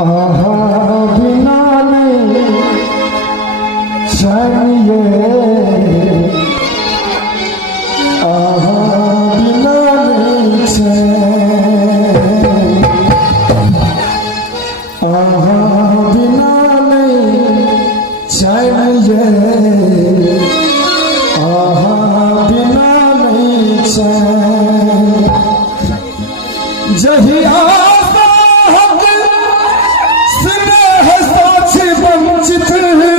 आहा बिना नहीं चाहिए, आहा बिना नहीं चाहिए, आहा बिना नहीं चाहिए, आहा बिना नहीं चाहिए। जहिया वंचित है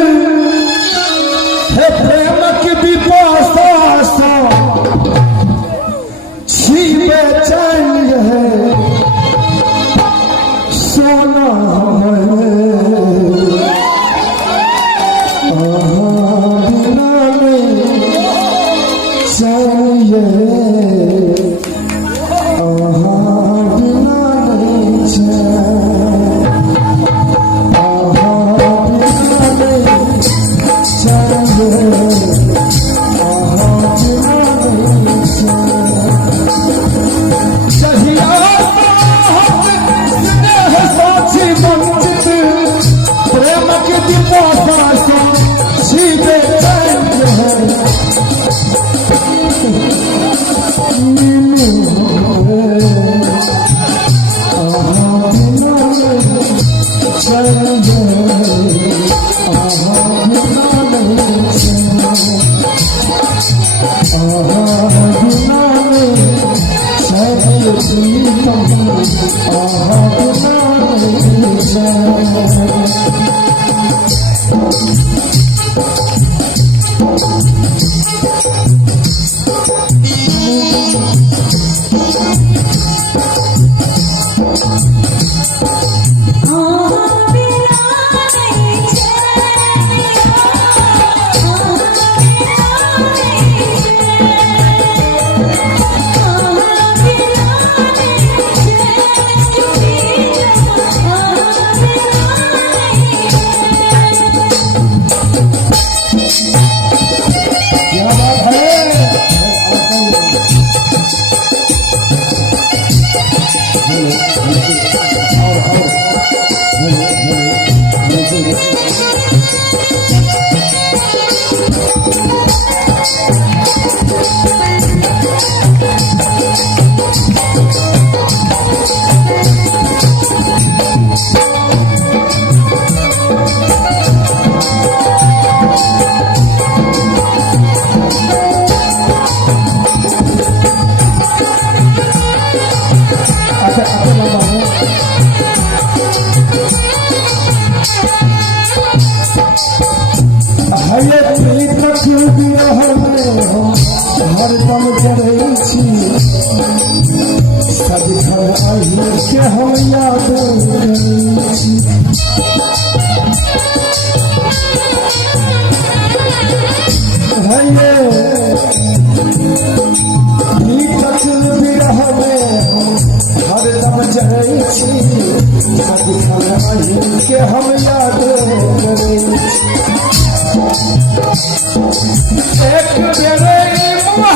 प्रेम की विपाशा सा छीबे चैन है सोना बिना नहीं चाहिए, हरदम करे छी सदिखन अहि के हम याद करै छी। तक विरह में हरदम जरै छी सदिखन अहि के हम याद करै छी। एक बेरे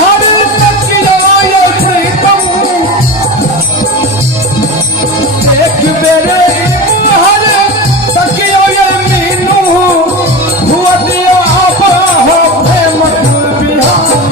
हर एक बेरे हर तकियो मीनू हुआ दिया आपा हो प्रेम बिहान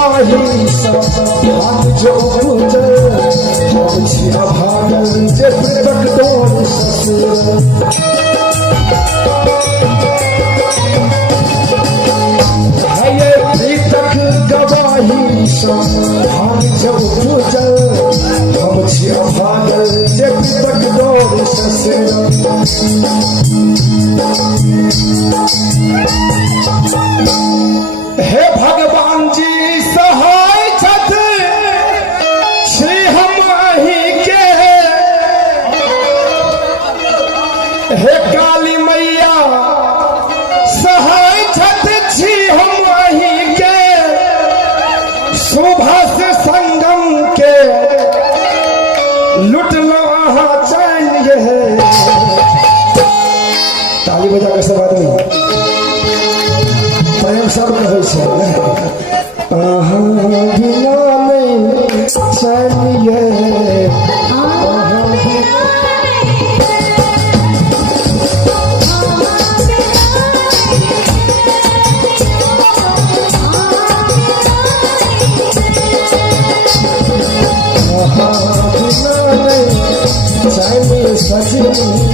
गवाही सब भाग जो गुजर हम छिया भागल जे तक डोर ससुर तक गवाही सब भाग जब गुजर हम छिया भागल जब तक डोर ससुर हे भगवान जी सहाय छथ श्री हमहि के हे काली मैया सहाय छथ छी हमहि के सुभाष संगम के लुटलो अहाँ चाहिए ताली बजा के सब आदमी प्रेम सब कहै छै अहाँ बिना नहीं चाहिए चाहिए सजनी